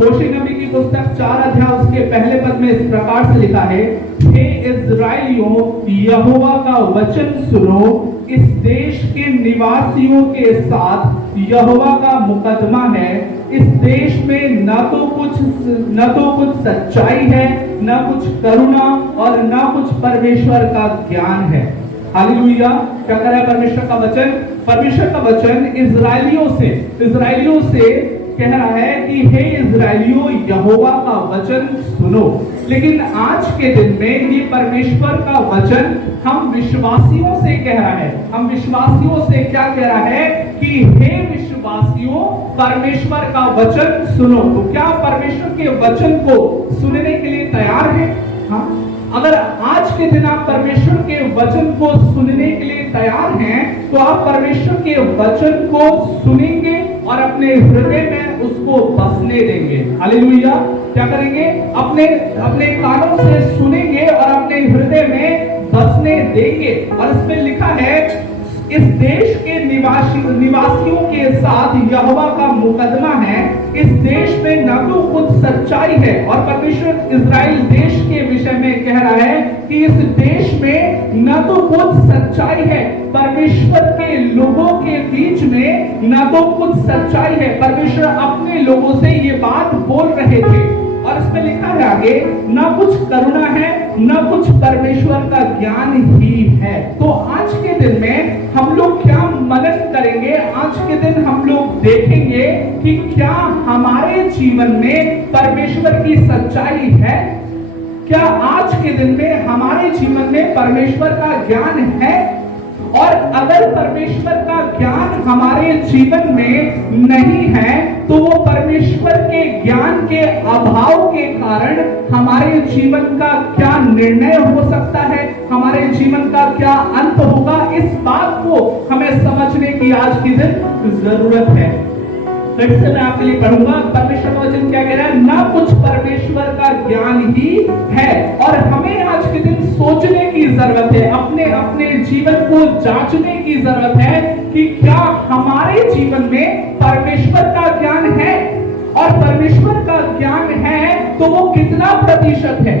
होशे नबी की पुस्तक 4 अध्याय उसके पहले पद में इस प्रकार से लिखा है, हे इस्राएलियों, यहोवा का वचन सुनो, इस देश के निवासियों के साथ यहोवा का मुकदमा है। इस देश में न तो कुछ सच्चाई है, न कुछ करुणा और न कुछ परमेश्वर का ज्ञान है। हालेलुया। क्या कर रहा है परमेश्वर का वचन? परमेश्वर का वचन इस्राएलियों से कह रहा है कि हे इस्राएलियों, यहोवा का वचन सुनो। लेकिन आज के दिन में ये परमेश्वर का वचन हम विश्वासियों से कह रहा है। हम विश्वासियों से क्या कह रहा है कि हे विश्वासियों, परमेश्वर का वचन सुनो। तो क्या परमेश्वर के वचन को सुनने के लिए तैयार हैं? हाँ, अगर आज के दिन आप परमेश्वर के वचन को सुनने के लिए तैयार हैं, तो आप परमेश्वर के वचन को सुनेंगे और अपने हृदय में उसको बसने देंगे। हालेलुया। क्या करेंगे? अपने कानों से सुनेंगे और अपने हृदय में बसने देंगे। और इसमें लिखा है, इस देश के निवासियों के साथ यहोवा का मुकदमा है। इस देश में न तो कुछ सच्चाई है, और परमेश्वर इस्राएल देश के विषय में कह रहा है कि इस देश में न तो कुछ सच्चाई है, परमेश्वर के लोगों के बीच में न तो कुछ सच्चाई है। परमेश्वर अपने लोगों से ये बात बोल रहे थे। और इसमें लिखा है आगे, न कुछ करुणा है, न कुछ परमेश्वर का ज्ञान ही है। तो आज के दिन में हम लोग क्या मनन करेंगे? आज के दिन हम लोग देखेंगे कि क्या हमारे जीवन में परमेश्वर की सच्चाई है? क्या आज के दिन में हमारे जीवन में परमेश्वर का ज्ञान है? और अगर परमेश्वर का ज्ञान हमारे जीवन में नहीं है, तो वो परमेश्वर के ज्ञान के अभाव के कारण हमारे जीवन का क्या निर्णय हो सकता है, हमारे जीवन का क्या अंत होगा, इस बात को हमें समझने की आज के दिन जरूरत है। फिर से मैं आपके लिए पढ़ूंगा। परमेश्वर का वचन क्या कह रहा है? ना कुछ परमेश्वर का ज्ञान ही है। और हमें आज के दिन सोचने की जरूरत है, अपने जीवन को जांचने की जरूरत है कि क्या हमारे जीवन में परमेश्वर का ज्ञान है। और परमेश्वर का ज्ञान है तो वो कितना प्रतिशत है?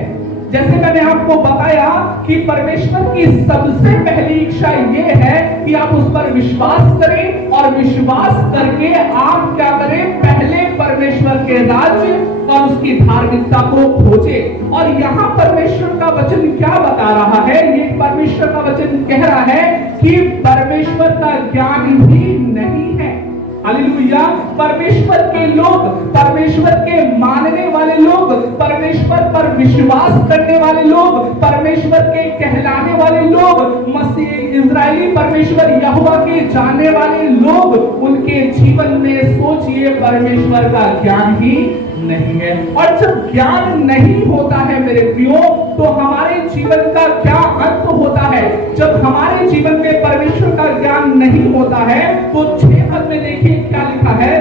जैसे मैंने आपको बताया कि परमेश्वर की सबसे पहली इच्छा ये है कि आप उस पर विश्वास करें, और विश्वास करके आप क्या करें? पहले परमेश्वर के राज्य और उसकी धार्मिकता को खोजें। और यहाँ परमेश्वर का वचन क्या बता रहा है? ये परमेश्वर का वचन कह रहा है कि परमेश्वर का ज्ञान ही नहीं है। हालेलुया। परमेश्वर के लोग, परमेश्वर के मानने वाले लोग, परमेश्वर पर विश्वास करने वाले लोग, परमेश्वर के कहलाने वाले लोग, मसीह इजरायली परमेश्वर यहोवा के जानने वाले लोग, उनके जीवन में सोचिए परमेश्वर का ज्ञान ही नहीं है। और जब ज्ञान नहीं होता है मेरे प्रियो, तो हमारे जीवन का क्या अंत होता है? जब हमारे जीवन में परमेश्वर का ज्ञान नहीं होता है, तो 6 पद में देखिए क्या लिखा है।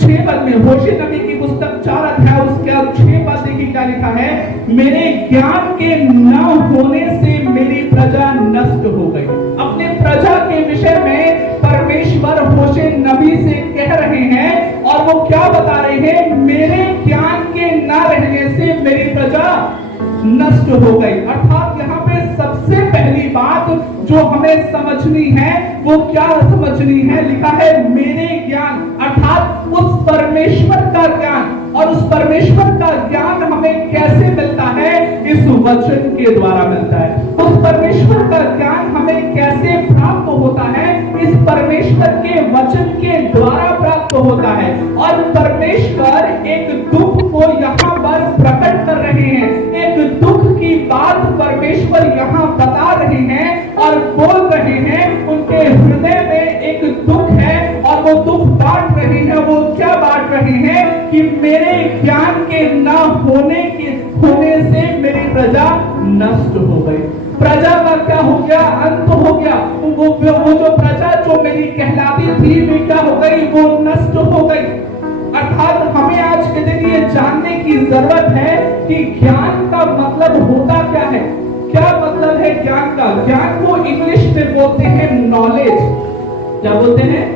6 पद में, होशे नबी की पुस्तक 4 अध्याय उसके 6 पद देखिए क्या लिखा है। मेरे ज्ञान के न होने से मेरी प्रजा नष्ट हो गई। अपने प्रजा के विषय में परमेश्वर होशे नबी से कह रहे हैं, और वो क्या बता रहे हैं? मेरे ज्ञान के न रहने से मेरी प्रजा नष्ट हो गई। अर्थात यहाँ पे सबसे पहली बात जो हमें समझनी है, वो क्या समझनी है? लिखा है मेरे ज्ञान, अर्थात उस परमेश्वर का ज्ञान। और उस परमेश्वर का ज्ञान हमें कैसे मिलता है? इस वचन के द्वारा मिलता है। उस परमेश्वर का ज्ञान हमें कैसे प्राप्त होता है? इस परमेश्वर के वचन के द्वारा प्राप्त होता है। और परमेश्वर एक दुख को यहाँ पर प्रकट कर रहे हैं, एक दुख की बात परमेश्वर यहाँ बता रहे हैं और बोल रहे हैं। उनके हृदय में एक दुख है और वो दुख बांट रहे हैं। वो क्या बांट रहे हैं? कि मेरे ज्ञान के न होने से मेरी प्रजा नष्ट हो गई। प्रजा का क्या हो गया? अंत हो गया। वो जो प्रजा जो मेरी कहलाती थी, वे क्या हो गई? वो नष्ट हो गई। अर्थात हमें आज के दिन ये जानने की जरूरत है कि ज्ञान का मतलब होता क्या है। क्या मतलब है ज्ञान का? ज्ञान को इंग्लिश में बोलते हैं नॉलेज। क्या बोलते हैं?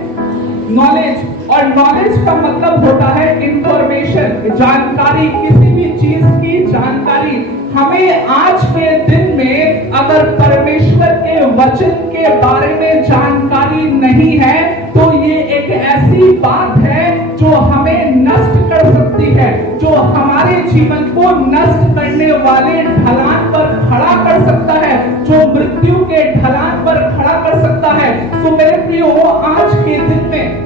नॉलेज, और नॉलेज का मतलब होता है इंफॉर्मेशन, जानकारी, किसी भी चीज की जानकारी। हमें आज के दिन में अगर परमेश्वर के वचन के बारे में जानकारी नहीं है तो ये एक ऐसी बात है जो हमें नष्ट कर सकती है, जो हमारे जीवन को नष्ट करने वाले ढलान पर खड़ा कर सकता है, जो मृत्यु के ढलान पर खड़ा कर सकता है। तो मेरे प्रियो, आज के दिन में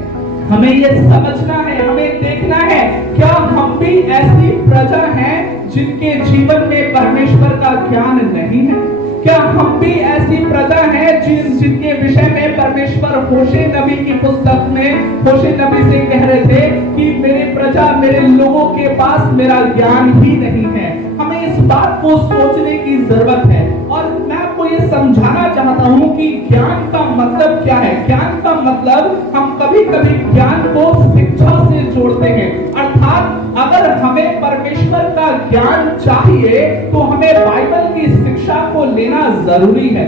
हमें ये समझना है, हमें देखना है, क्या हम भी ऐसी प्रजा हैं जिनके जीवन में परमेश्वर का ज्ञान नहीं है? क्या हम भी ऐसी प्रजा हैं जिनके विषय में परमेश्वर होशे नबी की पुस्तक में होशे नबी से कह रहे थे कि मेरे प्रजा, मेरे लोगों के पास मेरा ज्ञान ही नहीं है? हमें इस बात को सोचने की जरूरत है, और मैं आपको ये समझाना चाहता हूं कि ज्ञान का मतलब क्या है। ज्ञान का मतलब, हम कभी कभी ज्ञान को शिक्षा से जोड़ते हैं, अर्थात अगर हमें परमेश्वर का ज्ञान चाहिए तो हमें बाइबल की शिक्षा को लेना जरूरी है,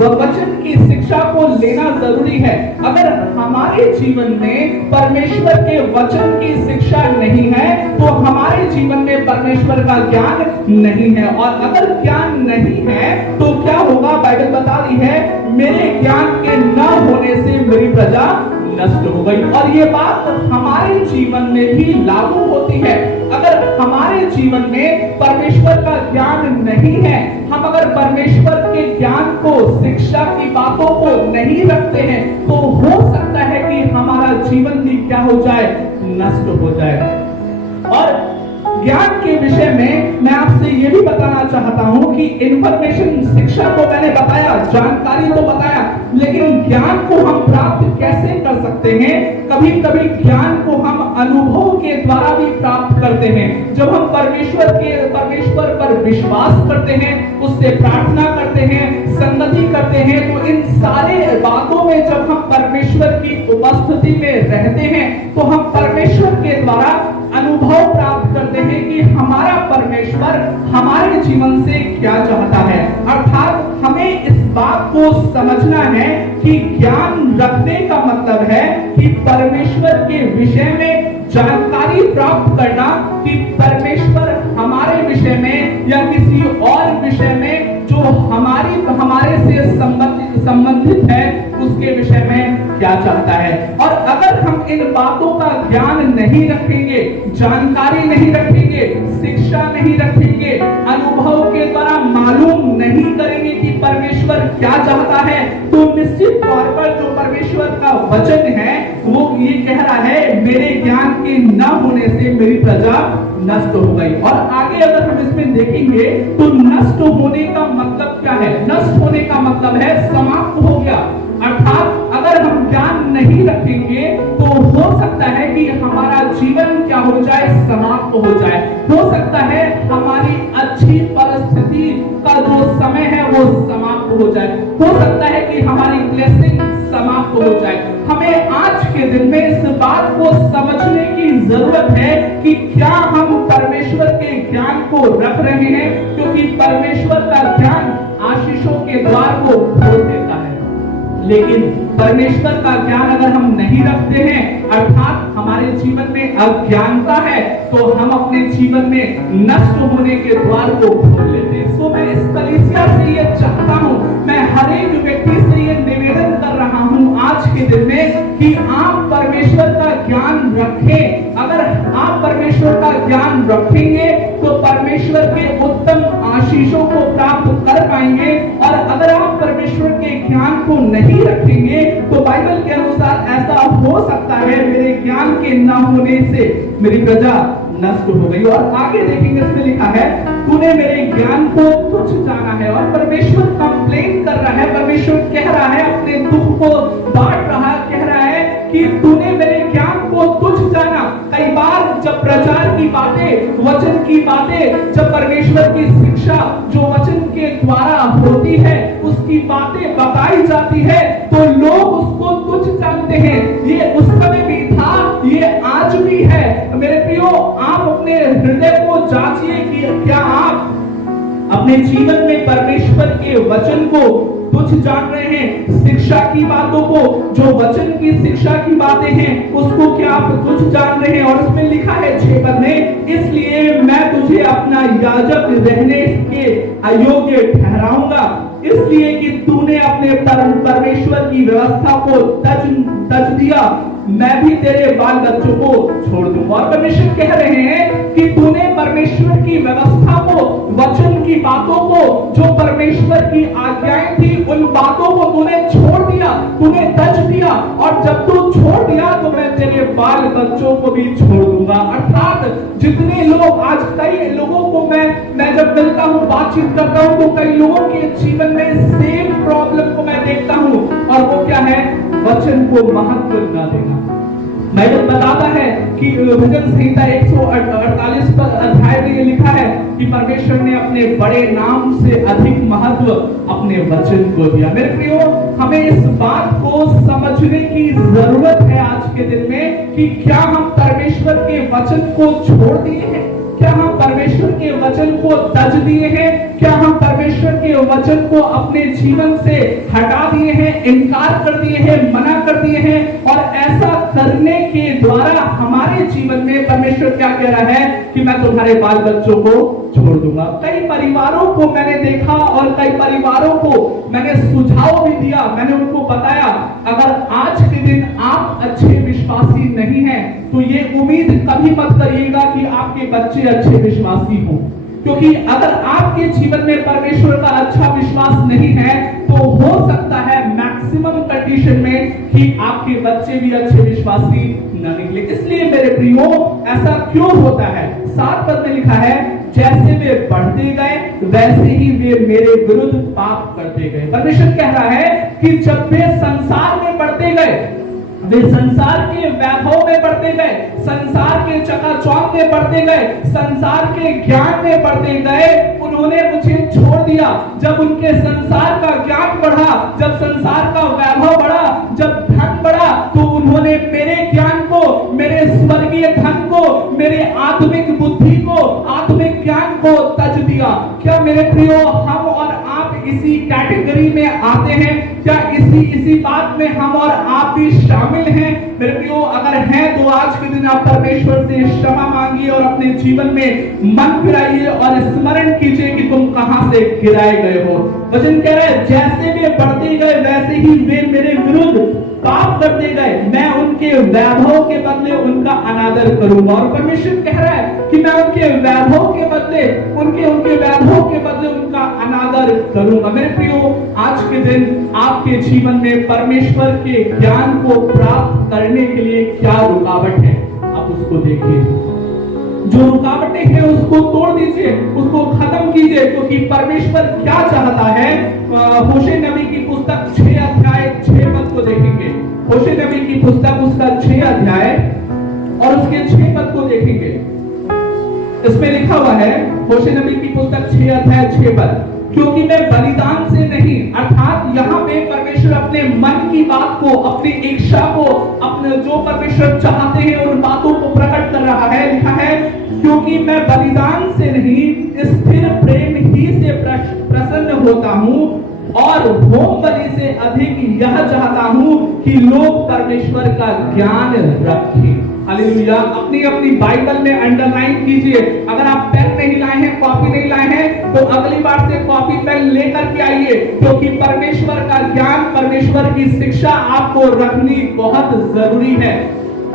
वचन की शिक्षा को लेना जरूरी है। अगर हमारे जीवन में परमेश्वर के वचन की शिक्षा नहीं है तो हमारे जीवन में परमेश्वर का ज्ञान नहीं है, और अगर ज्ञान नहीं है तो क्या होगा? बाइबल बता रही है, मेरे ज्ञान के न होने से मेरी प्रजा नष्ट हो गई। और ये बात हमारे जीवन में भी लागू होती है। अगर हमारे जीवन में परमेश्वर का ज्ञान नहीं है, हम अगर परमेश्वर के ज्ञान को, शिक्षा की बातों को नहीं रखते हैं, तो हो सकता है कि हमारा जीवन भी क्या हो जाए? नष्ट हो जाए। और ज्ञान के विषय में मैं आपसे ये भी बताना चाहता हूं कि इंफॉर्मेशन, शिक्षा को मैंने बताया, जानकारी तो बताया, लेकिन ज्ञान को हम प्राप्त कैसे कर सकते हैं? कभी कभी ज्ञान को हम अनुभव के द्वारा भी प्राप्त करते हैं। जब हम परमेश्वर पर विश्वास करते हैं, उससे प्रार्थना करते हैं, संगति करते हैं, तो इन सारे बातों में जब हम परमेश्वर की उपस्थिति में रहते हैं तो हम परमेश्वर के द्वारा अनुभव प्राप्त करते हैं कि हमारा परमेश्वर हमारे जीवन से क्या चाहता है। अर्थात हमें इस बात को समझना है कि ज्ञान रखने का मतलब है कि परमेश्वर के विषय में जानकारी प्राप्त करना, कि परमेश्वर हमारे विषय में या किसी और विषय में जो हमारे से संबंधित है उसके विषय में क्या चाहता है। और अगर हम इन बातों का ज्ञान नहीं रखेंगे, जानकारी नहीं रखेंगे, शिक्षा नहीं रखेंगे, अनुभव के द्वारा मालूम नहीं करेंगे कि परमेश्वर क्या चाहता है, तो निश्चित तौर पर जो परमेश्वर का वचन है वो ये कह रहा है, मेरे ज्ञान के न होने से मेरी प्रजा नष्ट हो गई। और आगे अगर हम इसमें देखेंगे तो नष्ट होने का मतलब क्या है? नष्ट होने का मतलब है समाप्त हो गया। अर्थात अगर हम ज्ञान नहीं रखेंगे तो हो सकता है कि हमारा जीवन क्या हो जाए? समाप्त हो जाए। हो सकता है हमारी अच्छी परिस्थिति का जो समय है वो समाप्त हो जाए। हो सकता है कि हमारी ब्लेसिंग समाप्त हो जाए। हमें आज के दिन में इस बात को समझने की जरूरत है कि क्या हम परमेश्वर के ज्ञान को रख रहे हैं, क्योंकि परमेश्वर का ज्ञान आशीषों के द्वार को खोल देता है। लेकिन परमेश्वर का ज्ञान अगर हम नहीं रखते हैं, अर्थात हमारे जीवन में अज्ञानता है, तो हम अपने जीवन में नष्ट होने के द्वार को खोल लेते हैं। सो मैं इस कलीसिया से ये चाहता हूं, मैं हर एक व्यक्ति से ये निवेदन कर रहा हूं आज के दिन में कि आप परमेश्वर का ज्ञान रखें। अगर आप परमेश्वर का ज्ञान रखेंगे तो परमेश्वर के उत्तम आशीषों को प्राप्त कर पाएंगे। और अगर आप परमेश्वर के ज्ञान को नहीं रखेंगे तो बाइबल के अनुसार ऐसा हो सकता है, मेरे ज्ञान के न होने से मेरी प्रजा नष्ट हो गई। और आगे देखेंगे, इसमें लिखा है, तूने मेरे ज्ञान को तुच्छ जाना है। और परमेश्वर कंप्लेन कर रहा है, परमेश्वर कह रहा है, अपने दुख को बांट रहा है, कह रहा है कि तूने मेरे ज्ञान को तुच्छ जाना। कई बार जब प्रचार की बातें, वचन की बातें, जब परमेश्वर की शिक्षा जो वचन के द्वारा होती है उसकी बातें बताई जाती है तो लोग उसको तुच्छ जानते हैं। ये उस समय भी था, ये आज भी है। मेरे प्रियो, आप अपने हृदय को जांचिए कि क्या आप अपने जीवन में परमेश्वर के वचन को तुच्छ कुछ जान रहे हैं शिक्षा की बातों को, जो वचन की शिक्षा की बातें हैं उसको क्या आप कुछ जान रहे हैं। और उसमें लिखा है 6 पद में, इसलिए मैं तुझे अपना याजक रहने के अयोग्य ठहराऊंगा, इसलिए कि तूने अपने परमेश्वर की व्यवस्था को तज दिया, मैं भी तेरे बाल बच्चों को छोड़ दूंगा। और परमेश्वर कह रहे हैं कि तूने परमेश्वर की व्यवस्था को, वचन की बातों को, जो परमेश्वर की आज्ञाएं थी उन बातों को तूने छोड़ दिया, तूने तज दिया, और जब तू छोड़ दिया तो मैं तेरे बाल बच्चों को भी छोड़ दूंगा। अर्थात जितने लोग, आज कई लोगों को मैं जब मिलता हूँ, बातचीत करता हूँ, तो कई लोगों के जीवन में सेम प्रॉब्लम को मैं देखता हूँ, और वो क्या है, वचन को महत्व न देना। बाइबल बताता है कि भजन संहिता 148 अध्याय में ये लिखा है कि परमेश्वर ने अपने बड़े नाम से अधिक महत्व अपने वचन को दिया। मेरे प्रियो, हमें इस बात को समझने की जरूरत है आज के दिन में कि क्या हम परमेश्वर के वचन को छोड़ दिए हैं, क्या हम परमेश्वर के वचन को तज दिए हैं, क्या हम परमेश्वर के वचन को अपने जीवन से हटा दिए हैं, इनकार कर दिए हैं, मना कर दिए हैं। और ऐसा करने के द्वारा हमारे जीवन में परमेश्वर क्या कह रहा है कि मैं तुम्हारे बाल बच्चों को छोड़ दूंगा। कई परिवारों को मैंने देखा और कई परिवारों को मैंने सुझाव भी दिया, मैंने उनको बताया, अगर आज के दिन आप अच्छे विश्वासी नहीं हैं तो ये उम्मीद कभी मत करिएगा कि आपके बच्चे अच्छे विश्वासी हों, क्योंकि अगर आपके जीवन में परमेश्वर का अच्छा विश्वास नहीं है तो हो सकता है मैक्सिमम कंडीशन में कि आपके बच्चे भी अच्छे विश्वासी न निकले। इसलिए मेरे प्रियो, ऐसा क्यों होता है? 7 पद में लिखा है, जैसे वे बढ़ते गए वैसे ही वे मेरे विरुद्ध पाप करते गए। परमेश्वर कह रहा है कि जब वे संसार में बढ़ते गए, वे संसार के वैभव में बढ़ते गए, संसार के चकाचौंध में बढ़ते गए, संसार के ज्ञान में बढ़ते गए, उन्होंने मुझे छोड़ दिया। जब उनके संसार का ज्ञान बढ़ा, जब संसार का वैभव बढ़ा, जब धन बढ़ा, तो उन्होंने मेरे ज्ञान को, मेरे स्वर्गीय धन को, मेरे आत्मिक बुद्धि को, आत्मिक ज्ञान को तज दिया। क्या मेरे प्रियो, हम और आप इसी कैटेगरी में आते हैं? क्या इसी बात में हम और आप भी शामिल हैं? मेरे प्रियो, अगर हैं तो आज के दिन आप परमेश्वर से क्षमा मांगिए और अपने जीवन में मन फिराइए और स्मरण कीजिए कि तुम कहां से गिराए गए हो। वचन कह रहा है, जैसे वे बढ़ते गए वैसे ही वे मेरे विरुद्ध पाप करते गए, मैं उनके वैभव के बदले उनका अनादर करूंगा। और परमेश्वर कह रहा है कि मैं उनके वैभव के बदले, उनके वैभव के बदले उनका अनादर करूंगा। मेरे प्रियो, आज के दिन आपके जीवन में परमेश्वर के ज्ञान को प्राप्त करने के लिए क्या रुकावट है, आप उसको देखिए। जो रुकावटें हैं उसको तोड़ दीजिए, उसको खत्म कीजिए, क्योंकि परमेश्वर क्या चाहता है। होशे नबी की पुस्तक 6 अध्याय 6 पद को देखेंगे। होशे नबी की पुस्तक उसका 6 अध्याय और उसके 6 पद को देखेंगे। इसमें लिखा हुआ है, होशे नबी की पुस्तक 6 अध्याय 6 पद, क्योंकि मैं बलिदान से नहीं, अर्थात यहाँ पे परमेश्वर अपने मन की बात को, अपनी इच्छा को, अपने जो परमेश्वर चाहते हैं उन बातों को प्रकट कर रहा है। लिखा है, क्योंकि मैं बलिदान से नहीं स्थिर प्रेम ही से प्रसन्न होता हूँ और होम बलि से अधिक यह चाहता हूँ कि लोग परमेश्वर का ज्ञान रखें। हालेलुया। अपनी अपनी बाइबल में अंडरलाइन कीजिए। अगर आप पेन नहीं लाए हैं, कॉपी नहीं लाए हैं, तो अगली बार से कॉपी पेन लेकर के आइए, क्योंकि परमेश्वर का ज्ञान, परमेश्वर की शिक्षा आपको रखनी बहुत जरूरी है।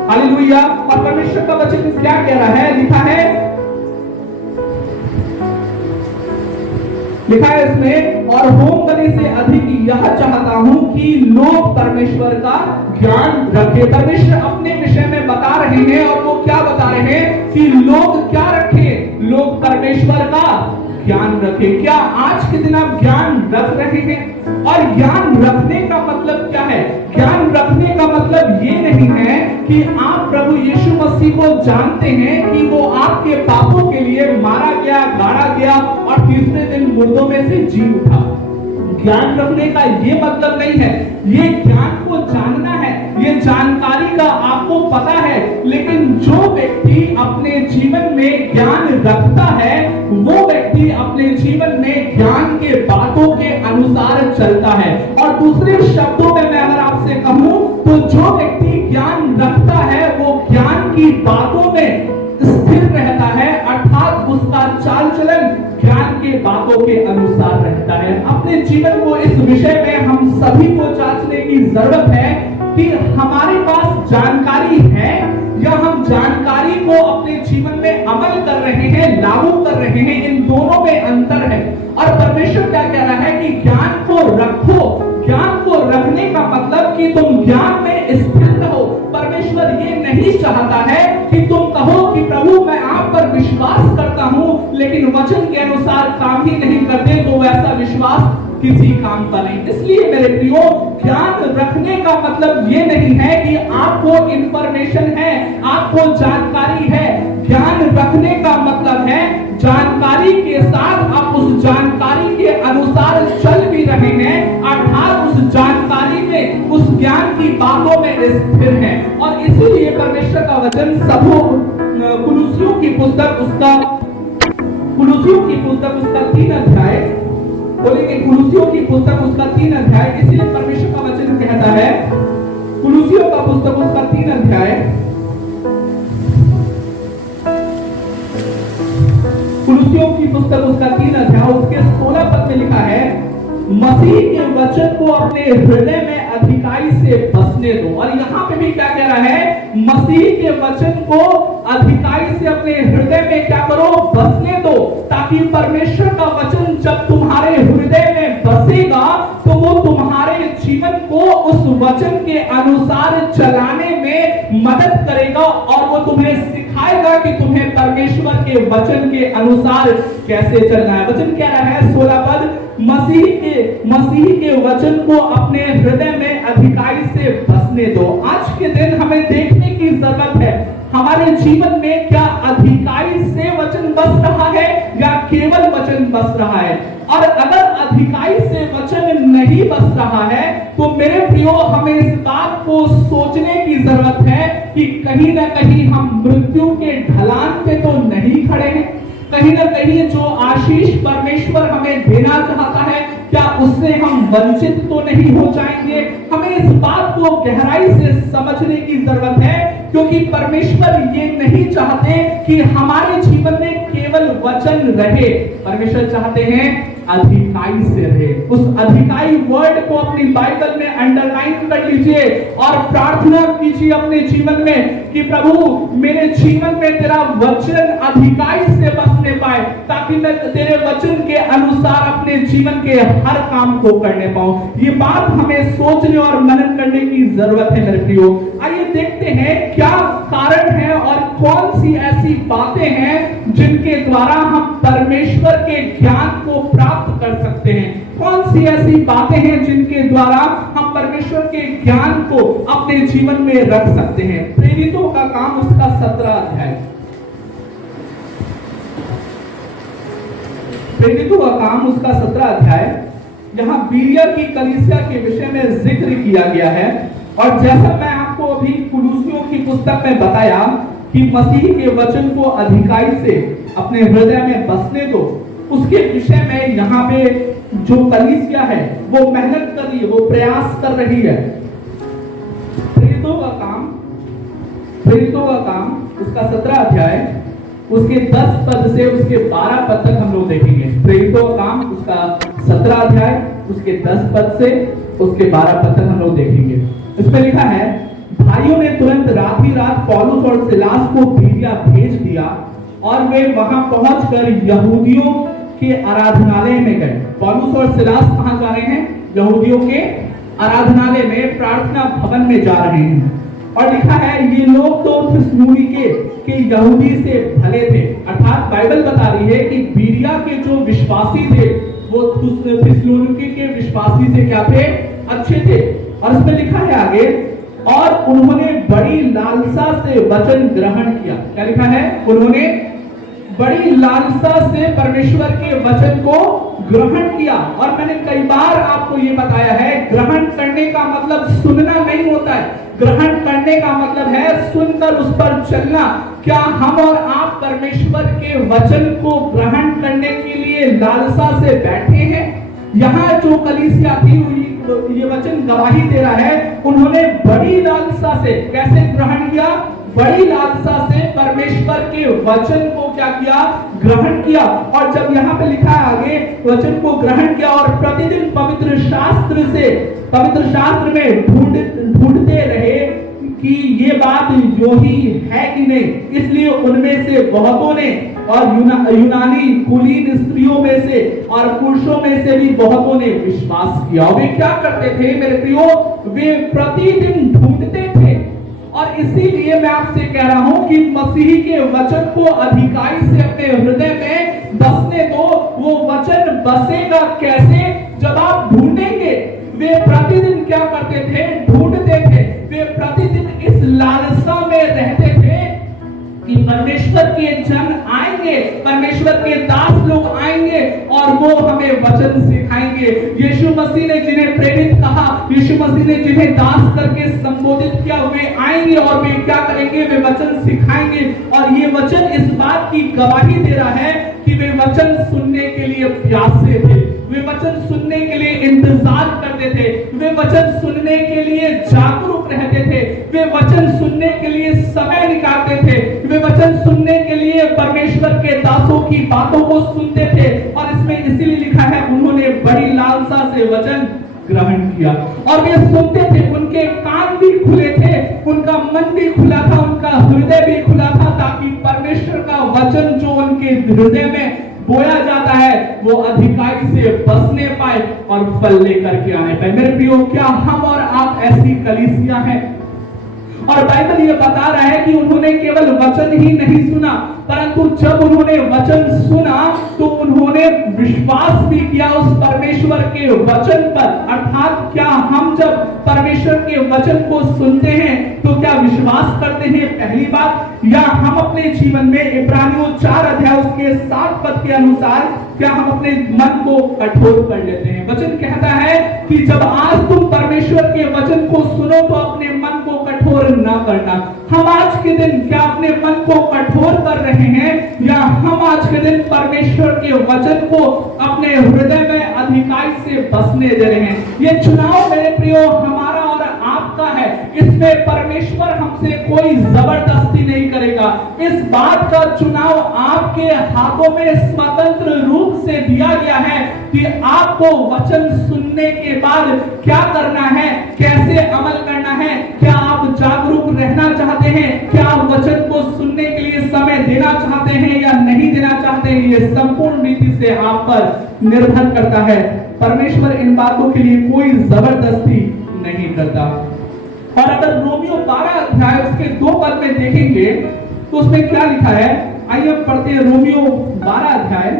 हालेलुया। और परमेश्वर का वचन क्या कह रहा है? लिखा है इसमें, और होम बलि से अधिक यह चाहता हूं कि लोग परमेश्वर का ज्ञान रखें। परमेश्वर अपने विषय में बता रहे हैं, और वो क्या बता रहे हैं कि लोग क्या रखें? लोग परमेश्वर का ज्ञान रखें। क्या आज के दिन आप ज्ञान रख रहे हैं? और ज्ञान रखने का मतलब क्या है? ज्ञान रखने का मतलब ये नहीं है कि आप प्रभु यीशु मसीह को जानते हैं कि वो आपके पापों के लिए मारा गया, गाड़ा गया और तीसरे दिन मुर्दों में से जी उठा। ज्ञान रखने का ये मतलब नहीं है। ये ज्ञान को जानना है, ये जानकारी का आपको पता है, लेकिन जो व्यक्ति अपने जीवन में ज्ञान रखता है, वो व्यक्ति अपने जीवन में ज्ञान के बातों के अनुसार चलता है। और दूसरे शब्दों में मैं अगर आपसे कहूं तो जो व्यक्ति ज्ञान रखता है वो ज्ञान की बातों में स्थिर रहता है, अर्थात उसका चाल चलन ज्ञान के बातों के अनुसार रहता है। अपने जीवन को इस विषय में हम सभी को जांचने की जरूरत है कि हमारे पास जानकारी है या हम जानकारी को अपने जीवन में अमल कर रहे हैं, लागू कर रहे हैं। इन दोनों में अंतर है। और परमेश्वर क्या कह रहा है कि ज्ञान को रखो। ज्ञान को रखने का मतलब कि तुम ज्ञान में स्थिर रहो। परमेश्वर ये नहीं चाहता है कि तुम कहो कि प्रभु मैं आप पर विश्वास करता हूं लेकिन वचन के अनुसार काम ही नहीं करते, तो वैसा विश्वास किसी काम का नहीं। इसलिए मेरे प्रियो, ज्ञान रखने का मतलब ये नहीं है कि आपको इंफॉर्मेशन है, आपको जानकारी है। ज्ञान रखने का मतलब है जानकारी के साथ आप उस जानकारी के अनुसार चल भी रहे हैं, अर्थात उस जानकारी में, उस ज्ञान की बातों में स्थिर हैं। और इसीलिए परमेश्वर का वचन सबो कुलुसियों की पुस्तक उसका 3 अध्याय बोलेंगे, कुलुसियों की पुस्तक उसका 3 अध्याय, इसलिए परमेश्वर का वचन कहता है, कुलुसियों का पुस्तक उसका 3 अध्याय, कुलुसियों की पुस्तक उसका 3 अध्याय उसके 16 पद में लिखा है, मसीह के वचन को अपने हृदय में अधिकाई से बसने दो। और यहाँ पे भी क्या कह रहा है, मसीह के वचन को अधिकाई से अपने हृदय में क्या करो, बसने दो, ताकि परमेश्वर का वचन जब तुम्हारे हृदय में बसेगा तो वो तुम्हारे जीवन को उस वचन के अनुसार चलाने में मदद करेगा और वो तुम्हें सिखाएगा कि तुम्हें परमेश्वर के वचन के अनुसार कैसे चलना है। वचन क्या रहा है, 16 पद, मसीह के वचन को अपने हृदय में अधिकाई से बसने दो। आज के दिन हमें देखने की जरूरत है हमारे जीवन में क्या अधिकाई से वचन बस रहा है या केवल वचन बस रहा है। और अगर अधिकाई से वचन नहीं बस रहा है तो मेरे प्रियो, हमें इस बात को सोचने की जरूरत है कि कहीं ना कहीं हम मृत्यु के ढलान पे तो नहीं खड़े हैं। कहीं ना कहीं जो आशीष परमेश्वर हमें देना चाहता है, क्या उससे हम वंचित तो नहीं हो जाएंगे। हमें इस बात को गहराई से समझने की जरूरत है, क्योंकि परमेश्वर ये नहीं चाहते कि हमारे जीवन में केवल वचन रहे। परमेश्वर चाहते हैं अधिकाई से रहे। उस अधिकाई वर्ड को अपनी बाइबल में अंडरलाइन कर लीजिए और प्रार्थना कीजिए अपने जीवन में कि प्रभु मेरे जीवन में तेरा वचन अधिकाई से बसने पाए, ताकि मैं तेरे वचन के अनुसार अपने जीवन के हर काम को करने पाऊं। ये बात हमें सोचने और मनन करने की जरूरत है मेरे प्रियो। आइए देखते हैं क्या कारण है और कौन सी ऐसी बातें हैं जिनके द्वारा हम परमेश्वर के ज्ञान को प्राप्त कर सकते हैं। कौन सी ऐसी बातें हैं जिनके द्वारा हम परमेश्वर के ज्ञान को अपने जीवन में रख सकते हैं। प्रेरितों का काम उसका 17 अध्याय, प्रेरितों का काम उसका 17 अध्याय, जहां बीरिया की कलीसिया के विषय में जिक्र किया गया है। और जैसा मैं आपको अभी कुलुसियों की पुस्तक में बताया कि मसीह के वचन को अधिकाई से अपने हृदय में बसने दो, उसके विषय में यहाँ पे जो कलीसिया है वो मेहनत कर रही है, वो प्रयास कर रही है। प्रेरितों का काम उसका 17 अध्याय उसके 10 पद से उसके 12 पद तक हम लोग देखेंगे। प्रेरितों का काम उसका 17 अध्याय उसके 10 पद से उसके 12 पद तक हम लोग देखेंगे। इसमें लिखा है, भाइयों ने तुरंत रात ही रात पौलुस और सिलास को बीरिया भेज दिया और वे वहां पहुंचकर यहूदियों के आराधनालय में गए। पौलुस और सिलास कहां जा रहे हैं? यहूदियों के आराधनालय में, प्रार्थना भवन में जा रहे हैं। और लिखा है ये लोग तो थिस्सलुनीके के यहूदी से भले थे, अर्थात बाइबल बता रही है कि बीरिया के जो विश्वासी थे वो थिस्सलुनीके के विश्वासी से क्या थे? अच्छे थे। और इसमें लिखा है आगे, और उन्होंने बड़ी लालसा से वचन ग्रहण किया। क्या लिखा है? उन्होंने बड़ी लालसा से परमेश्वर के वचन को ग्रहण किया। और मैंने कई बार आपको ये बताया है, ग्रहण करने का मतलब सुनना नहीं होता है। ग्रहण करने का मतलब है सुनकर उस पर चलना। क्या हम और आप परमेश्वर के वचन को ग्रहण करने के लिए लालसा से बैठे हैं, यहाँ जो कलीसिया थी ये वचन गवाही दे रहा है, उन्होंने बड़ी लालसा से कैसे ग्रहण किया, बड़ी लालसा से परमेश्वर के वचन को क्या किया, ग्रहण किया। और जब यहाँ पे लिखा है आगे, वचन को ग्रहण किया और प्रतिदिन पवित्र शास्त्र में ढूंढते रहे कि ये बात जो ही है कि नहीं। इसलिए उनमें से बहुतों ने, और यूनानी कुलीन स्त्रियों में से और पुरुषों में से भी बहुतों ने विश्वास किया। वे क्या करते थे मेरे प्रियो, वे प्रतिदिन ढूंढते थे। और इसीलिए मैं आपसे कह रहा हूं कि मसीह के वचन को अधिकाई से अपने हृदय में बसने दो। वो वचन बसेगा कैसे, जब आप ढूंढेंगे। वे प्रतिदिन क्या करते थे, ढूंढते थे। वे प्रतिदिन इस लालसा में रहते थे कि परमेश्वर के जन आएंगे, परमेश्वर के दास लोग आएंगे और वो हमें वचन सिखाएंगे। यीशु मसीह ने जिन्हें प्रेरित कहा, यीशु मसीह ने जिन्हें दास करके संबोधित किया, वे आएंगे और वे क्या करेंगे, वे वचन सिखाएंगे। और ये वचन इस बात की गवाही दे रहा है कि वे वचन सुनने के लिए प्यासे थे, वे वचन सुनने के लिए इंतजार करते थे, वे वचन सुनने के लिए जागरूक रहते थे, वे वचन सुनने के लिए समय निकालते थे, वे वचन सुनने के लिए परमेश्वर के दासों की बातों को सुनते थे। और इसमें इसीलिए लिखा है, उन्होंने बड़ी लालसा से वचन ग्रहण किया। और वे सुनते थे, उनके कान भी खुले थे, उनका मन भी खुला था, उनका हृदय भी खुला था, ताकि परमेश्वर का वचन जो उनके हृदय में बोया जाता है वो अधिकाई से बसने पाए और फल लेकर के आने पाए। मेरे प्रियो, क्या हम और आप ऐसी कलीसिया हैं? और बाइबल ये बता रहा है कि उन्होंने केवल वचन ही नहीं सुना, परंतु जब उन्होंने वचन सुना तो उन्होंने विश्वास भी किया उस परमेश्वर के वचन पर। अर्थात क्या हम जब परमेश्वर के वचन को सुनते हैं तो क्या विश्वास करते हैं, पहली बात, या हम अपने जीवन में इब्रानियों 4 अध्याय उसके 7 पद के अनुसार क्या हम अपने मन को कठोर कर लेते हैं? वचन कहता है कि जब आज तुम परमेश्वर के वचन को सुनो तो अपने मन को कठोर ना करना। हम आज के दिन क्या अपने मन को कठोर कर रहे हैं, या हम आज के दिन परमेश्वर के वचन को अपने हृदय में अधिकाई से बसने दे रहे हैं? ये चुनाव मेरे प्रियो हमारा और आपका है। इसमें परमेश्वर हमसे कोई जबरदस्ती नहीं करेगा। इस बात का चुनाव आपके हाथों में स्वतंत्र रूप से दिया गया है कि आपको वचन सुनने के बाद क्या करना है, कैसे अमल करना है। क्या आप जागरूक रहना चाहते हैं? क्या आप वचन को सुनने के लिए समय देना चाहते हैं या नहीं देना चाहते हैं? ये संपूर्ण रीति से आप पर निर्भर करता है। परमेश्वर इन बातों के लिए कोई जबरदस्ती नहीं करता। और अगर रोमियो 12 अध्याय उसके 2 पद में देखेंगे तो उसमें क्या लिखा है, आइए हम पढ़ते हैं। रोमियो 12 अध्याय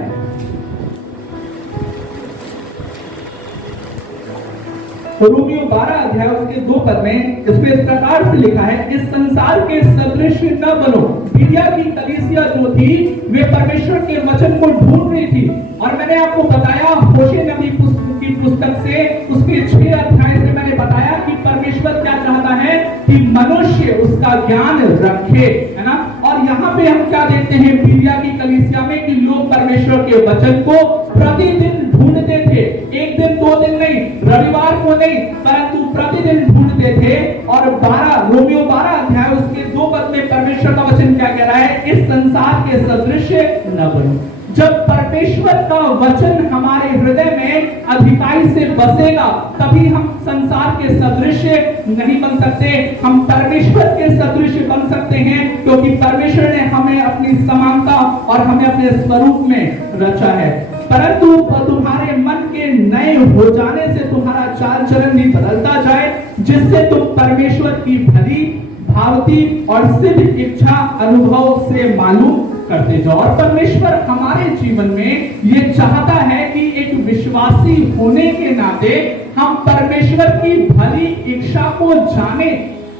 रोमियो 12 अध्याय उसके 2 पद में इसमें इस प्रकार से लिखा है, इस संसार के सदृश न बनो। बिरिया की कलीसिया जो थी वे परमेश्वर के वचन को ढूंढ रही थी। और मैंने आपको बताया होशे नबी की पुस्तक से उसके 6 अध्याय से मैंने बताया कि परमेश्वर क्या चाहता है कि मनुष्य उसका ज्ञान रखे, है ना। और यहाँ पे हम क्या देखते हैं बिरिया की कलीसिया में कि लोग परमेश्वर के वचन को प्रतिदिन ढूंढते थे। एक दिन 2 दिन नहीं, रविवार को नहीं, परंतु प्रतिदिन ढूंढते थे। और रोमियो 12 अध्याय उसके 2 पद में परमेश्वर का वचन क्या कह रहा है, इस संसार के सदृश न बनो। जब परमेश्वर का वचन हमारे हृदय में अधिकाई से बसेगा तभी हम संसार के सदृश नहीं बन सकते, हम परमेश्वर के सदृश बन सकते हैं, क्योंकि परमेश्वर ने हमें अपनी समानता और हमें अपने स्वरूप में रचा है। परंतु तुम्हारे मन के नए हो जाने से तुम्हारा चाल चलन भी बदलता जाए, जिससे तुम परमेश्वर की भली, भावती और सिद्ध इच्छा अनुभव से मालूम करते जाओ। और परमेश्वर हमारे जीवन में ये चाहता है कि एक विश्वासी होने के नाते हम परमेश्वर की भली इच्छा को जाने,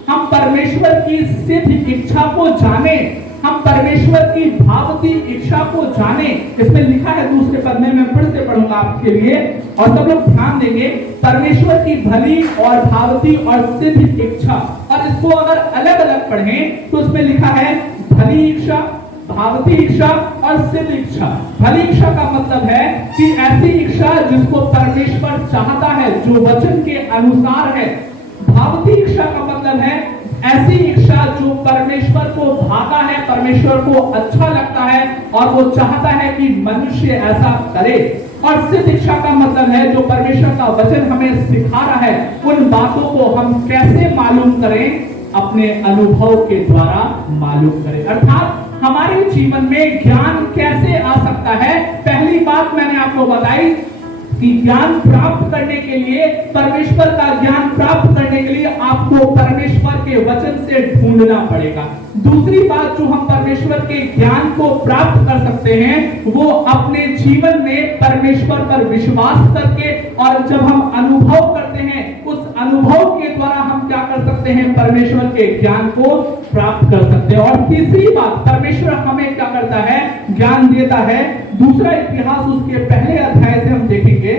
हम परमेश्वर की सिद्ध इच्छा को जाने, हम परमेश्वर की भावती इच्छा को जाने। इसमें लिखा है दूसरे पद में, मैं फिर से पढ़ूंगा आपके लिए और सब लोग ध्यान देंगे। परमेश्वर की भली और भावती और सिद्ध इच्छा, और इसको अगर अलग अलग पढ़ें तो उसमें लिखा है भली इच्छा, भावती इच्छा और सिद्ध इच्छा। भली इच्छा का मतलब है कि ऐसी इच्छा जिसको परमेश्वर चाहता है, जो वचन के अनुसार है। भावती इच्छा का मतलब है ऐसी इच्छा जो परमेश्वर को भाता है, परमेश्वर को अच्छा लगता है और वो चाहता है कि मनुष्य ऐसा करे। और सिद्ध इच्छा का मतलब है जो परमेश्वर का वचन हमें सिखा रहा है, उन बातों को हम कैसे मालूम करें, अपने अनुभव के द्वारा मालूम करें। अर्थात हमारे जीवन में ज्ञान कैसे आ सकता है। पहली बात मैंने आपको बताई कि ज्ञान प्राप्त करने के लिए, परमेश्वर का ज्ञान प्राप्त करने के लिए आपको परमेश्वर के वचन से ढूंढना पड़ेगा। दूसरी बात जो हम परमेश्वर के ज्ञान को प्राप्त कर सकते हैं वो अपने जीवन में परमेश्वर पर विश्वास करके, और जब हम अनुभव करते हैं उस अनुभव के द्वारा हम क्या कर सकते हैं, परमेश्वर के ज्ञान को प्राप्त कर सकते हैं। और तीसरी बात, परमेश्वर हमें क्या करता है, ज्ञान देता है। दूसरा इतिहास उसके पहले अध्याय से हम देखेंगे।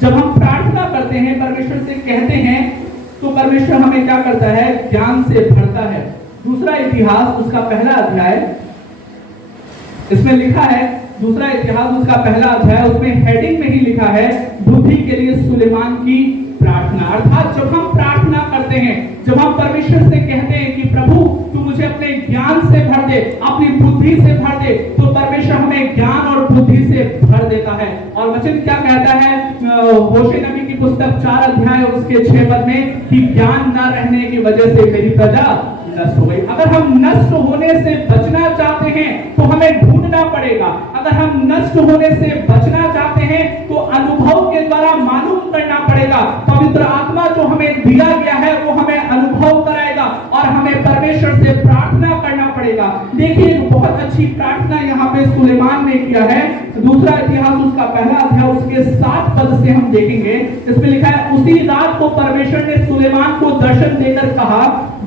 जब हम प्रार्थना करते हैं, परमेश्वर से कहते हैं, तो परमेश्वर हमें क्या करता है, ज्ञान से भरता है। दूसरा इतिहास उसका पहला अध्याय, इसमें लिखा है, दूसरा इतिहास उसका पहला अध्याय, उसमें हेडिंग में ही लिखा है, बुद्धि के लिए सुलेमान की प्रार्थना। अर्थात जब हम प्रार्थना करते हैं, जब हम परमेश्वर से कहते हैं कि प्रभु तू मुझे अपने ज्ञान से भर दे, अपनी बुद्धि से भर दे, तो परमेश्वर हमें ज्ञान और बुद्धि से भर देता है। और वचन क्या कहता है, होशे नबी की पुस्तक 4 अध्याय उसके 6 पद में, कि ज्ञान न रहने की वजह से मेरी प्रजा नष्ट हो गई। अगर हम नष्ट होने से बचना चाहते हैं तो हमें ढूंढना पड़ेगा। अगर हम नष्ट होने से बचना चाहते हैं तो अनुभव के द्वारा मालूम करना पड़ेगा। पवित्र आत्मा जो हमें दिया गया है वो हमें अनुभव कराएगा और हमें परमेश्वर से प्रार्थना करना पड़ेगा। देखिए बहुत अच्छी प्रार्थना यहाँ पे सुलेमान ने किया है। दूसरा इतिहास उसका पहला अध्याय उसके 7 पद से हम देखेंगे। इसमें लिखा है, उसी रात को परमेश्वर ने सुलेमान को दर्शन देकर कहा,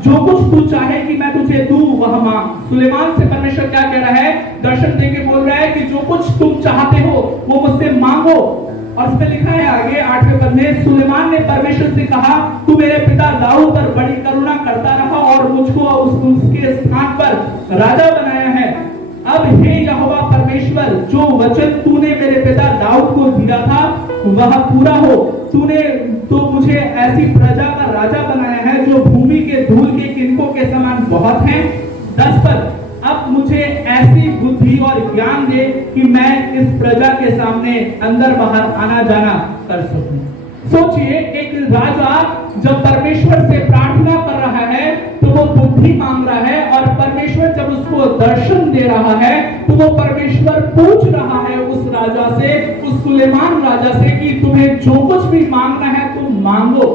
जो कुछ तू चाहे कि मैं तुझे दूं वह मांग। सुलेमान से परमेश्वर क्या कह रहा है, दर्शन देके बोल रहा है कि जो कुछ तुम चाहते हो वो मुझसे मांगो। और इसमें लिखा है आगे 8वें पद में, सुलेमान ने परमेश्वर से कहा, तू मेरे पिता दाऊद पर बड़ी करुणा करता रहा और मुझको उसके स्थान पर राजा बनाया है। अब हे यहोवा परमेश्वर, जो वचन तूने मेरे पिता दाऊद को दिया था वह पूरा हो। तूने तो मुझे ऐसी प्रजा का राजा बनाया है जो भूमि के धूल के किनकों के समान बहुत हैं। 10 पद, अब मुझे ऐसी बुद्धि और ज्ञान दे कि मैं इस प्रजा के सामने अंदर बाहर आना जाना कर सकूं। सोचिए, एक राजा जब परमेश्वर से प्रार्थना कर रहा है तो वो बुद्धि मांग रहा है, और परमेश्वर जब उसको दर्शन दे रहा है तो वो परमेश्वर पूछ रहा है उस राजा से, उस सुलेमान राजा से, कि तुम्हें जो कुछ भी मांगना है तुम मांगो।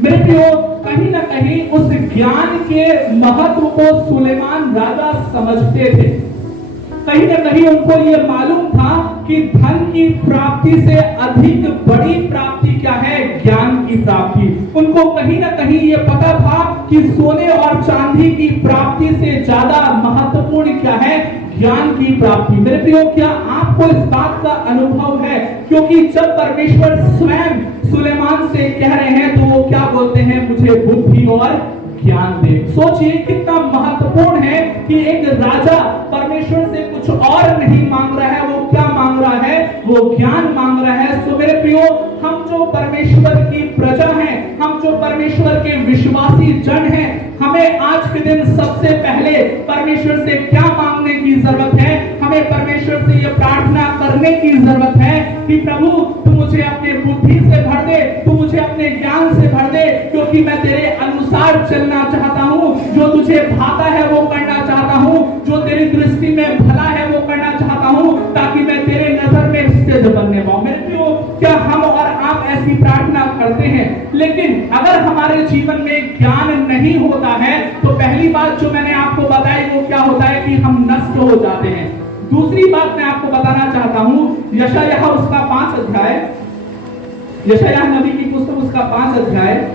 मेरे प्रियो, कहीं ना कहीं उस ज्ञान के महत्व को सुलेमान राजा समझते थे। कहीं ना कहीं उनको ये मालूम था कि धन की प्राप्ति से अधिक बड़ी प्राप्ति क्या है, ज्ञान की प्राप्ति। उनको कहीं ना कहीं ये पता था कि सोने और चांदी की प्राप्ति से ज्यादा महत्वपूर्ण क्या है, ज्ञान की प्राप्ति। मेरे प्रियो, क्या आपको इस बात का अनुभव है? क्योंकि जब परमेश्वर स्वयं सुलेमान से कह रहे हैं तो वो क्या बोलते हैं, मुझे बुद्धि और ज्ञान दे। सोचिए कितना महत्वपूर्ण है कि एक राजा परमेश्वर से कुछ और नहीं मांग रहा है, वो क्या मांग रहा है, वो ज्ञान मांग रहा है। सो मेरे प्रियो, हम जो परमेश्वर की प्रजा हैं, हम जो परमेश्वर के विश्वासी जन हैं, हमें आज के दिन सबसे पहले परमेश्वर से क्या मांगने की जरूरत है? हमें परमेश्वर से यह प्रार्थना करने की जरूरत है कि प्रभु तू मुझे अपने बुद्धि से भर दे, तू मुझे अपने ज्ञान से भर दे, क्योंकि मैं तेरे अनुसार चलना चाहता हूँ। जो तुझे भाता है वो करना चाहता हूँ, जो तेरी दृष्टि में भला है वो करना चाहता हूँ, ताकि मैं तेरे नजर में सिद्ध बनने पाऊं। मेरे प्रियो, क्या हम और आप ऐसी प्रार्थना करते हैं? लेकिन अगर हमारे जीवन में ज्ञान नहीं होता है तो पहली बात जो मैंने आपको बताई वो क्या होता है कि हम नष्ट हो जाते हैं। दूसरी बात मैं आपको बताना चाहता हूं, यशायाह उसका 5 अध्याय, यशायाह नबी की पुस्तक उसका 5 अध्याय,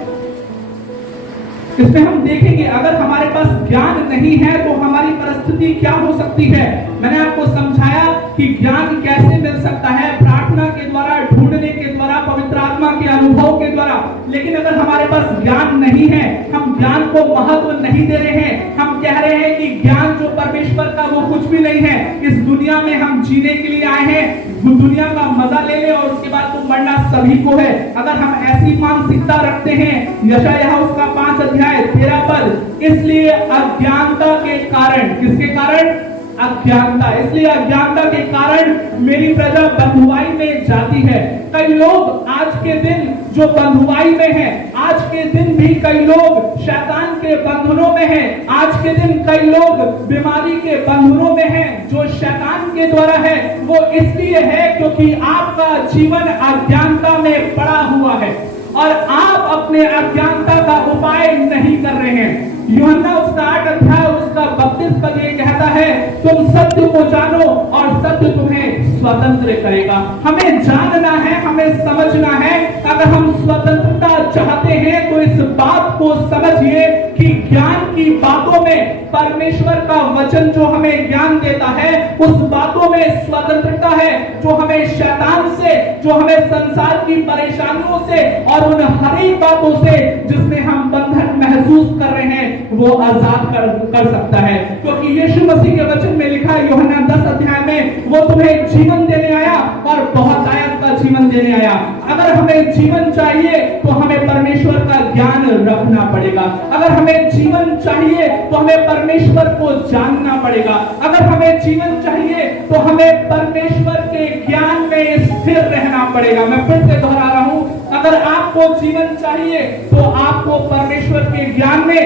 इसमें हम देखेंगे अगर हमारे पास ज्ञान नहीं है तो हमारी परिस्थिति क्या हो सकती है। मैंने आपको समझाया कि ज्ञान कैसे मिल सकता है, प्रार्थना के द्वारा, ढूंढने के द्वारा, पवित्र आत्मा के अनुभव के द्वारा। लेकिन अगर हमारे पास ज्ञान नहीं है, हम ज्ञान को महत्व नहीं दे रहे हैं, हम कह रहे हैं कि ज्ञान जो परमेश्वर परमेश्वर का वो कुछ भी नहीं है। इस दुनिया में हम जीने के लिए आए हैं, दुनिया का मजा ले ले और उसके बाद तो मरना सभी को है। अगर हम ऐसी मानसिकता रखते हैं, यशायाह उसका 5 अध्याय 13 पद, इसलिए अज्ञानता के कारण, किसके कारण? अज्ञानता, इसलिए अज्ञानता के कारण मेरी प्रजा बंधुआई में जाती है। कई लोग आज के दिन जो बंधुआई में है, आज के दिन भी कई लोग शैतान के बंधनों में हैं। आज के दिन कई लोग बीमारी के बंधनों में हैं, जो शैतान के द्वारा है। वो इसलिए है क्योंकि आपका जीवन अज्ञानता में पड़ा हुआ है और आप अपने अज्ञानता का उपाय नहीं कर रहे हैं। यूहन्ना उसका 8 अध्याय उसका 32 पद ये कहता है, तुम सत्य को जानो और सत्य तुम्हें स्वतंत्र करेगा। हमें जानना है, हमें समझना है। अगर हम स्वतंत्रता चाहते हैं तो इस बात को समझिए कि ज्ञान की बातों में परमेश्वर का वचन जो हमें ज्ञान देता है, उस बातों में स्वतंत्रता है। जो हमें शैतान से, जो हमें संसार की परेशानियों से और उन हर एक बातों से जिसमें हम बंधन महसूस कर रहे हैं, वो आजाद कर सकता है। क्योंकि यीशु मसीह के वचन में लिखा है यूहन्ना 10 अध्याय में, वो तुम्हें जीवन देने आया और बहुत आयत का जीवन देने आया। अगर हमें जीवन चाहिए तो हमें परमेश्वर का ज्ञान रखना पड़ेगा। अगर हमें जीवन चाहिए तो हमें परमेश्वर को जानना पड़ेगा। अगर हमें जीवन चाहिए तो हमें परमेश्वर के ज्ञान में स्थिर रहना पड़ेगा। मैं फिर से दोहरा रहा हूं, अगर आपको जीवन चाहिए तो आपको परमेश्वर के ज्ञान में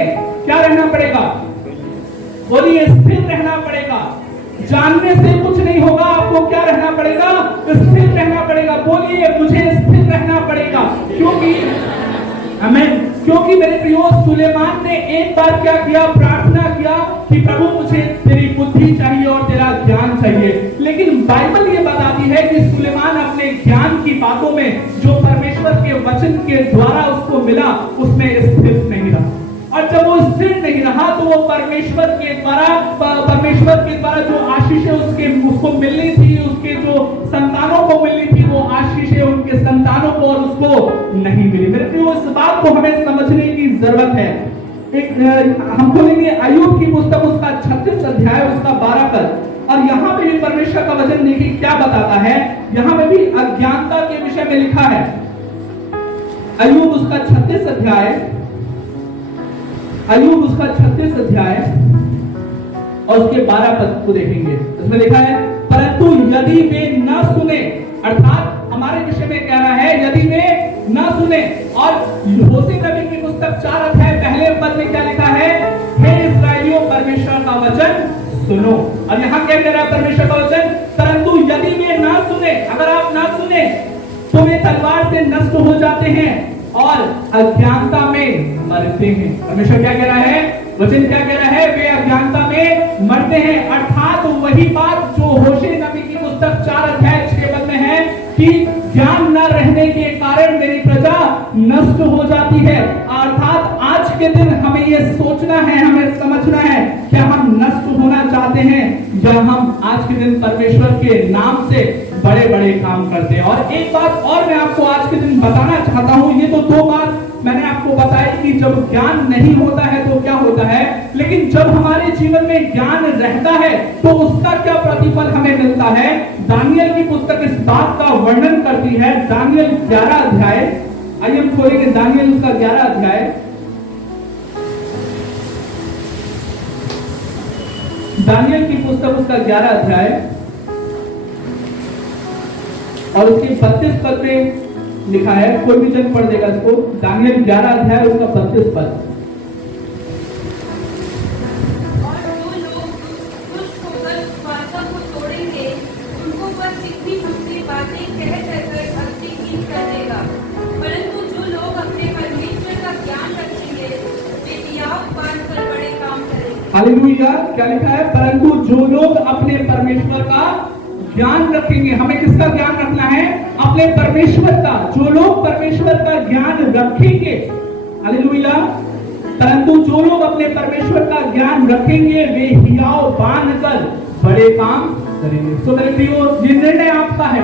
क्या रहना पड़ेगा? बोलिए, स्थिर रहना पड़ेगा। जानने से कुछ नहीं होगा, आपको क्या रहना पड़ेगा? स्थिर रहना पड़ेगा। बोलिए, मुझे स्थिर रहना पड़ेगा। क्योंकि आमीन, क्योंकि मेरे प्रियो सुलेमान ने एक बार क्या किया? प्रार्थना किया कि प्रभु मुझे तेरी बुद्धि चाहिए और तेरा ज्ञान चाहिए। लेकिन बाइबल ये बताती है कि सुलेमान अपने ज्ञान की बातों में जो परमेश्वर के वचन के द्वारा उसको मिला, उसमें स्थिर नहीं रहा। और जब वो स्थिर नहीं रहा तो वो परमेश्वर के द्वारा जो आशीषें उसको मिलनी थी, उसके जो संतानों को मिलनी थी, वो आशीषें उनके संतानों को और उसको नहीं मिली। मेरे प्रियो, इस बात को हमें समझने की जरूरत है। हम खोलेंगे अय्यूब की पुस्तक उसका 36 अध्याय उसका 12 पद, और यहाँ पे भी परमेश्वर का वचन देखिए क्या बताता है। यहाँ पे भी अज्ञानता के विषय में लिखा है। अय्यूब उसका 36 अध्याय, अय्यूब उसका 36 अध्याय और उसके 12 पद को देखेंगे। इसमें लिखा है, परंतु यदि वे न सुने, अर्थात हमारे विषय में कह रहा है यदि वे न सुने। और होशे नबी की पुस्तक 4 अध्याय पहले पद में क्या लिखा है? हे इस्राएलियों, परमेश्वर का वचन सुनो। और यहाँ क्या कह रहा है परमेश्वर का वचन? परंतु यदि वे न सुने, अगर आप न सुने तो वे तलवार से नष्ट हो जाते हैं और अज्ञानता में मरते हैं। परमेश्वर क्या कह रहा है? वचन क्या कह रहा है? वे अज्ञानता में मरते हैं। अर्थात वही बात जो होशे नबी की पुस्तक 4 अध्याय 6 पद में है कि ज्ञान न रहने के कारण मेरी प्रजा नष्ट हो जाती है। अर्थात आज के दिन हमें ये सोचना है, हमें समझना है, क्या हम नष्ट होना चाहते हैं या हम आज के दिन परमेश्वर के नाम से बड़े बड़े काम करते हैं। और एक बात और मैं आपको आज के दिन बताना चाहता हूं। ये तो 2 बात मैंने आपको बताई कि जब ज्ञान नहीं होता है तो क्या होता है, लेकिन जब हमारे जीवन में ज्ञान रहता है तो उसका क्या प्रतिफल हमें मिलता है। दानियल की पुस्तक इस बात का वर्णन करती है। दानियल 11 अध्याय, आइए हम खोलेंगे दानियल उसका 11 अध्याय। दानियल की पुस्तक उसका 11 अध्याय और उसके 32 पद में लिखा है, कोई भी जन पढ़ देगा इसको। दानियल 11 अध्याय उसका 32 पद। और जो लोग दुष्ट होकर वाचा को तोड़ेंगे, उनको पर चिट्ठी हमसे बातें कह कहकर भक्ति हीन कर देगा। परंतु जो लोग अपने परमेश्वर का ज्ञान रखेंगे, वे हियाव बांधकर बड़े काम करेंगे। हालेलुया। क्या लिखा है? परंतु जो लोग अपने परमेश्वर का ज्ञान रखेंगे। हमें किसका ज्ञान रखना है? अपने परमेश्वर का। जो लोग परमेश्वर का ज्ञान रखेंगे, हालेलुया, परंतु जो लोग अपने परमेश्वर का ज्ञान रखेंगे वे हियाव बांधकर बड़े काम करेंगे। सो मेरे प्रियो, ये निर्णय आपका है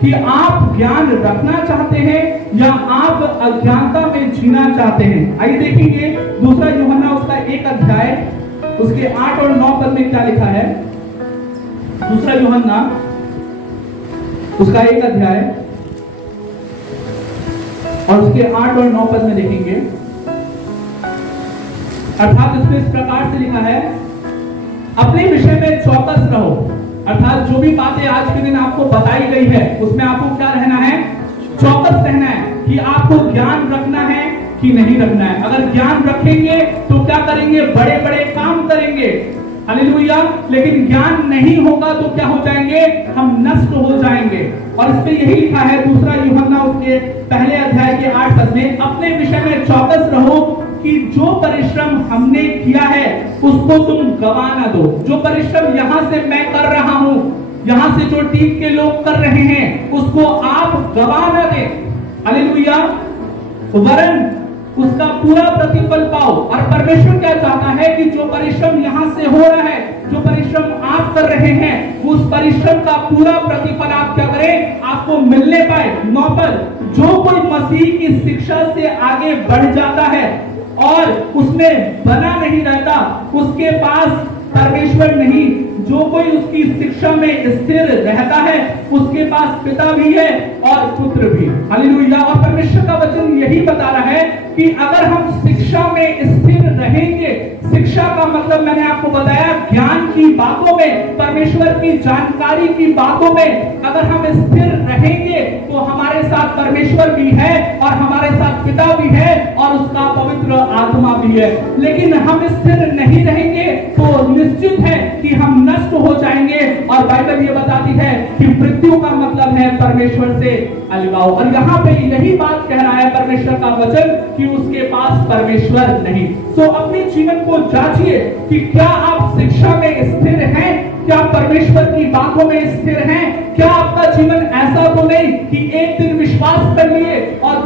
कि आप ज्ञान रखना चाहते हैं या आप अज्ञानता में जीना चाहते हैं। आइए देखेंगे दूसरा यूहन्ना उसका 1 अध्याय उसके 8 और 9 पद में क्या लिखा है? दूसरा यूहन्ना उसका 1 अध्याय और उसके 8 और 9 पद में देखेंगे। अर्थात इसमें इस प्रकार से लिखा है, अपने विषय में चौकस रहो। अर्थात जो भी बातें आज के दिन आपको बताई गई है उसमें आपको क्या रहना है? चौकस रहना है कि आपको ज्ञान रखना है कि नहीं रखना है। अगर ज्ञान रखेंगे तो क्या करेंगे? बड़े बड़े काम करेंगे, हालेलुया। लेकिन ज्ञान नहीं होगा तो क्या हो जाएंगे? हम नष्ट हो जाएंगे। और इसमें यही लिखा है दूसरा यूहन्ना उसके पहले अध्याय के 8 पद में, अपने विषय में चौकस रहो कि जो परिश्रम हमने किया है उसको तुम गवा ना दो। जो परिश्रम यहां से मैं कर रहा हूं, यहां से जो टीम के लोग कर रहे हैं, उसको आप गवा ना दें, हालेलुया। वरन उसका पूरा प्रतिफल पाओ। और परमेश्वर क्या चाहता है कि जो परिश्रम यहां से हो रहा है, जो परिश्रम आप कर रहे हैं, उस परिश्रम का पूरा प्रतिफल आप क्या करें? आपको मिलने पाए। 9 पद, जो कोई मसीह की शिक्षा से आगे बढ़ जाता है और उसमें बना नहीं रहता, उसके पास परमेश्वर नहीं। जो कोई उसकी शिक्षा में स्थिर रहता है उसके पास पिता भी है और पुत्र भी, हालेलुया। और परमेश्वर का वचन यही बता रहा है कि अगर हम शिक्षा में स्थिर रहेंगे, शिक्षा का मतलब मैंने आपको बताया ज्ञान की बातों में, परमेश्वर की जानकारी की बातों में अगर हम स्थिर रहेंगे तो हमारे साथ परमेश्वर भी है और हमारे साथ पिता भी है और उसका पवित्र आत्मा भी है। लेकिन हम स्थिर नहीं रहेंगे तो निश्चित है कि हम नष्ट हो जाएंगे। और बाइबल ये बताती है कि मृत्यु का मतलब है परमेश्वर से अलगाव। और यहाँ पे यही बात कह रहा है परमेश्वर का वचन कि उसके पास परमेश्वर नहीं। सो अपने जीवन को जांचिए कि क्या आप शिक्षा में स्थिर हैं, क्या परमेश्वर की बातों में स्थिर हैं। क्या आपका जीवन ऐसा तो नहीं कि एक दिन विश्वास कर लिए और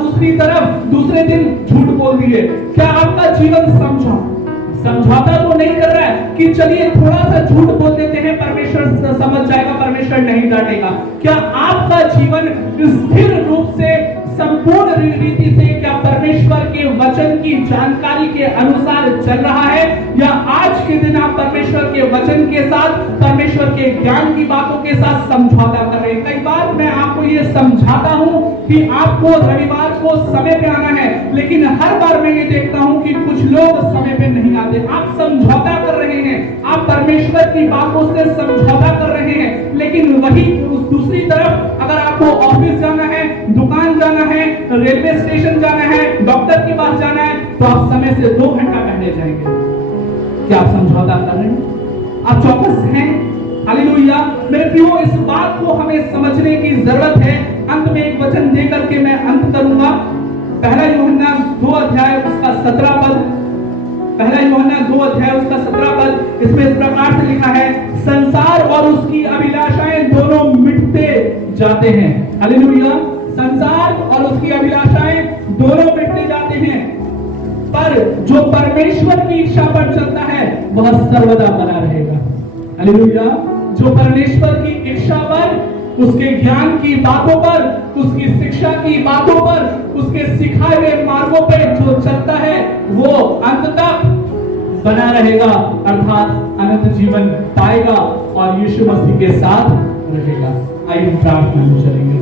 दूसरे दिन झूठ बोल दिए। क्या आपका जीवन समझौता तो नहीं कर रहा है कि चलिए थोड़ा सा झूठ बोल देते हैं, परमेश्वर समझ जाएगा, परमेश्वर नहीं डांटेगा। क्या आपका जीवन स्थिर रूप से संपूर्ण रीति से क्या परमेश्वर के वचन की जानकारी के अनुसार चल रहा है, या आज के दिन आप परमेश्वर के वचन के साथ, परमेश्वर के ज्ञान की बातों के साथ समझौता कर रहे हैं। कई बार मैं आपको ये समझाता हूं कि आपको रविवार को समय पे आना है, लेकिन हर बार मैं ये देखता हूं कि कुछ लोग समय पे नहीं आते। आप समझौता कर रहे हैं, आप परमेश्वर की बातों से समझौता कर रहे हैं, लेकिन वही दूसरी तरफ अगर आपको ऑफिस जाना है, दुकान जाना है, रेलवे स्टेशन जाना है, डॉक्टर के पास जाना है, तो आप समय से 2 घंटा पहले जाएंगे। क्या आप समझौता कर रहे हैं? आप चौकस हैं? हालेलुया। मेरे प्रियो, इस बात को हमें समझने की जरूरत है। अंत में एक वचन देकर के मैं अंत करूंगा। पहला यूहन्ना 2 अध्याय उसका 17 पद, पहला यूहन्ना 2 अध्याय उसका 17 पद, इसमें इस प्रकार से लिखा है, संसार और उसकी अभिलाषाएं दोनों मिटते जाते हैं। हालेलुया। संसार और उसकी अभिलाषाएं दोनों मिटते जाते हैं, पर जो परमेश्वर की इच्छा पर चलता है वह सर्वदा बना रहेगा। हालेलुया। जो परमेश्वर की इच्छा पर, उसके ज्ञान की बातों पर, उसकी शिक्षा की बातों पर, उसके सिखाए हुए मार्गों पर जो चलता है वो अंत तक बना रहेगा, अर्थात अनंत जीवन पाएगा और यीशु मसीह के साथ रहेगा। आइए प्रार्थना में चलेंगे।